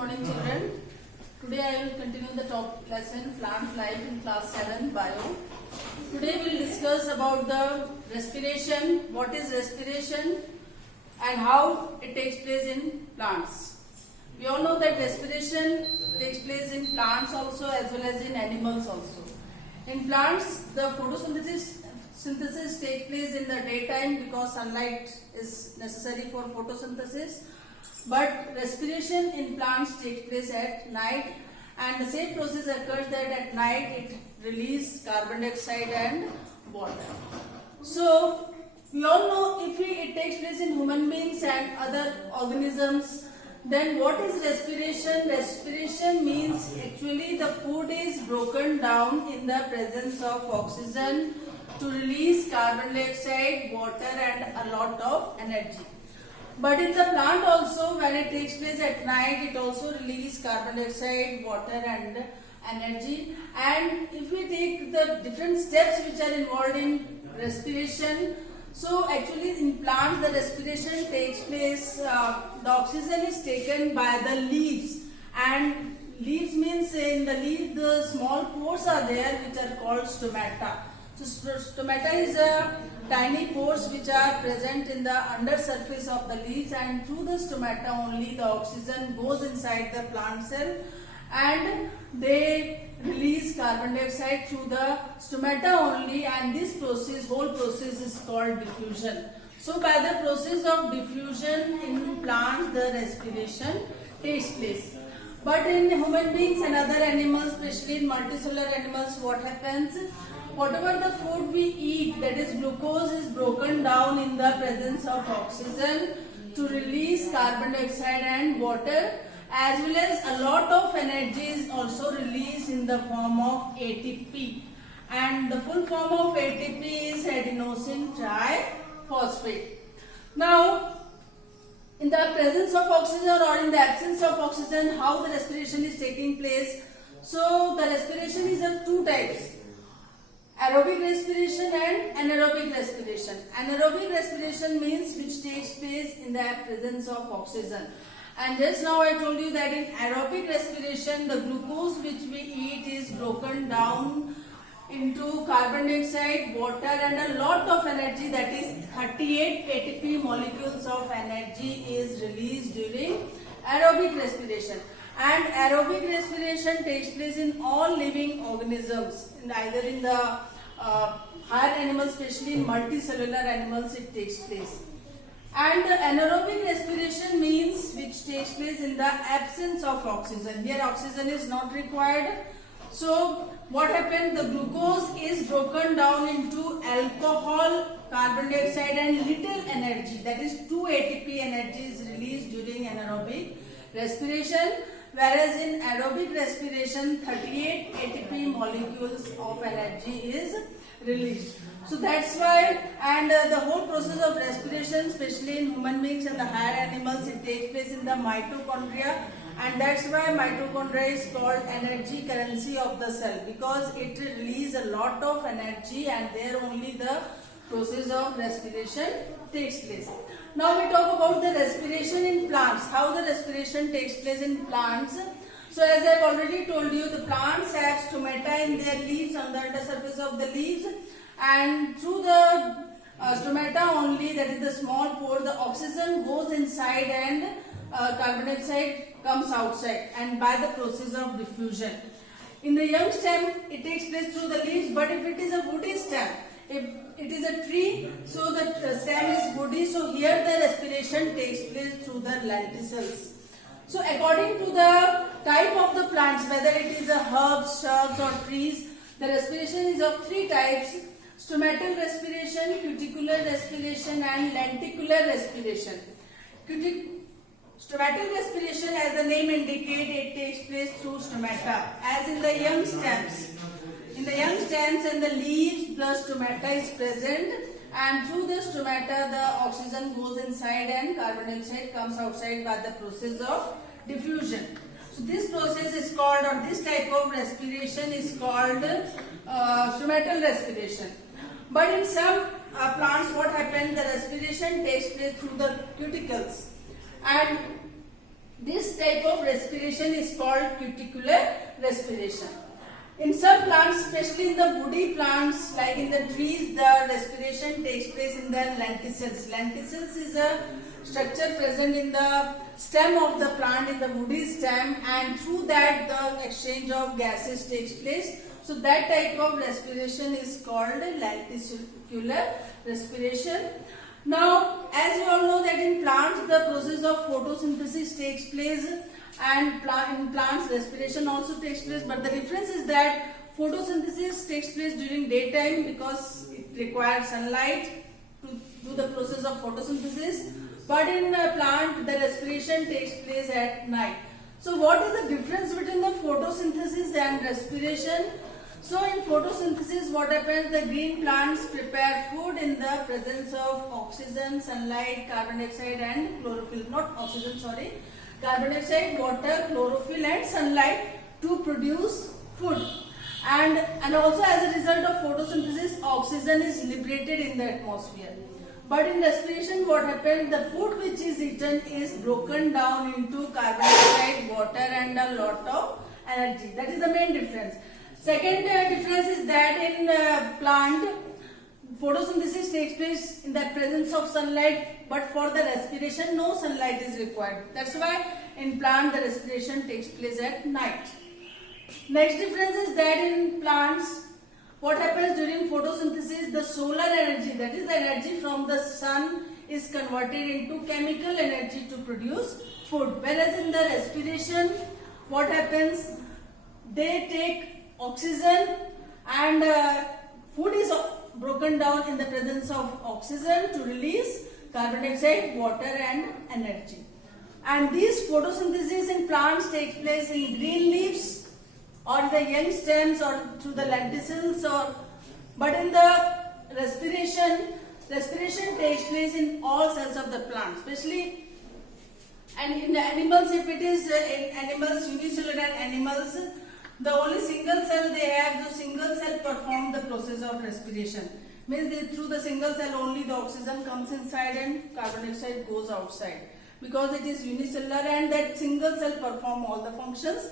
morning children. Today I will continue the top lesson plant life in class 7 bio. Today we will discuss about the respiration, what is respiration and how it takes place in plants. We all know that respiration takes place in plants also as well as in animals also. In plants the photosynthesis takes place in the daytime because sunlight is necessary for photosynthesis. But respiration in plants takes place at night, and the same process occurs that at night it releases carbon dioxide and water. So we all know if it takes place in human beings and other organisms, then what is respiration? Respiration means actually the food is broken down in the presence of oxygen to release carbon dioxide, water and a lot of energy. But in the plant also, when it takes place at night, it also releases carbon dioxide, water and energy. And if we take the different steps which are involved in respiration, so actually in plants the respiration takes place, the oxygen is taken by the leaves, and leaves means in the leaf the small pores are there which are called stomata. So stomata is a tiny pores which are present in the under surface of the leaves, and through the stomata only the oxygen goes inside the plant cell and they release carbon dioxide through the stomata only, and this whole process is called diffusion. So by the process of diffusion in plants the respiration takes place. But in human beings and other animals, especially in multicellular animals, what happens? Whatever the food we eat, that is glucose, is broken down in the presence of oxygen to release carbon dioxide and water, as well as a lot of energy is also released in the form of ATP. And the full form of ATP is adenosine triphosphate. Now, in the presence of oxygen or in the absence of oxygen, how the respiration is taking place? So, the respiration is of two types: aerobic respiration and anaerobic respiration. Anaerobic respiration means which takes place in the presence of oxygen. And just now I told you that in aerobic respiration the glucose which we eat is broken down into carbon dioxide, water and a lot of energy, that is 38 ATP molecules of energy is released during aerobic respiration. And aerobic respiration takes place in all living organisms, either in the higher animals, especially in multicellular animals it takes place. And anaerobic respiration means which takes place in the absence of oxygen. Here oxygen is not required. So what happened? The glucose is broken down into alcohol, carbon dioxide and little energy, that is 2 ATP energy is released during anaerobic respiration, whereas in aerobic respiration 38 ATP molecules of energy is released. So that's why, and the whole process of respiration, especially in human beings and the higher animals, it takes place in the mitochondria, and that's why mitochondria is called energy currency of the cell, because it releases a lot of energy and there only the process of respiration takes place. Now we talk about the respiration in plants, how the respiration takes place in plants. So as I have already told you, the plants have stomata in their leaves, on the undersurface of the leaves, and through the stomata only, that is the small pore, the oxygen goes inside and carbon dioxide comes outside, and by the process of diffusion. In the young stem it takes place through the leaves, but if it is a woody stem, if it is a tree, so the stem is woody, so here the respiration takes place through the lenticels. So according to the type of the plants, whether it is a herbs, shrubs or trees, the respiration is of three types: stomatal respiration, cuticular respiration and lenticular respiration. Stomatal respiration, as the name indicates, it takes place through stomata, as in the young stems. In the young stems and the leaves, the stomata is present, and through the stomata the oxygen goes inside and carbon dioxide comes outside by the process of diffusion. So this process is called, or this type of respiration is called stomatal respiration. But in some plants what happens, the respiration takes place through the cuticles, and This type of respiration is called cuticular respiration. In some plants, especially in the woody plants, like in the trees, the respiration takes place in the lenticels. Lenticels is a structure present in the stem of the plant, in the woody stem, and through that the exchange of gases takes place. So that type of respiration is called lenticular respiration. Now, as you all know that in plants the process of photosynthesis takes place, and in plants respiration also takes place, but the difference is that photosynthesis takes place during daytime because it requires sunlight to do the process of photosynthesis, but in a plant the respiration takes place at night. So what is the difference between the photosynthesis and respiration? So in photosynthesis, what happens, the green plants prepare food in the presence of oxygen, sunlight, carbon dioxide and chlorophyll. Not oxygen, sorry. Carbon dioxide, water, chlorophyll and sunlight to produce food. And also as a result of photosynthesis, oxygen is liberated in the atmosphere. But in respiration, what happens, the food which is eaten is broken down into carbon dioxide, water and a lot of energy. That is the main difference. Second difference is that in plant, photosynthesis takes place in the presence of sunlight, but for the respiration no sunlight is required. That's why in plant the respiration takes place at night. Next difference is that in plants, what happens during photosynthesis, the solar energy, that is the energy from the sun, is converted into chemical energy to produce food. Whereas in the respiration, what happens, they take oxygen and food is broken down in the presence of oxygen to release carbon dioxide, water and energy. And these photosynthesis in plants takes place in green leaves or the young stems or through the lenticels, but in the respiration takes place in all cells of the plant, especially and in the animals. If it is in animals, unicellular animals, the only single cell they have, the single cell perform the process of respiration. Means through the single cell only the oxygen comes inside and carbon dioxide goes outside, because it is unicellular and that single cell perform all the functions.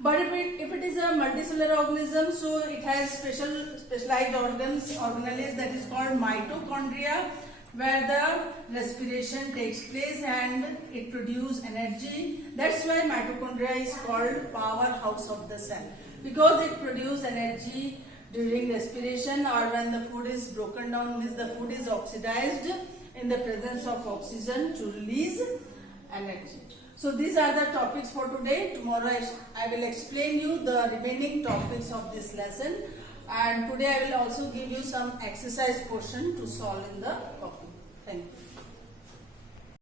But if it is a multicellular organism, so it has specialized organelles that is called mitochondria, where the respiration takes place and it produces energy. That's why mitochondria is called powerhouse of the cell, because it produces energy during respiration, or when the food is broken down, means the food is oxidized in the presence of oxygen to release energy. So these are the topics for today. Tomorrow I will explain you the remaining topics of this lesson, and today I will also give you some exercise portion to solve in the topic. Thank you.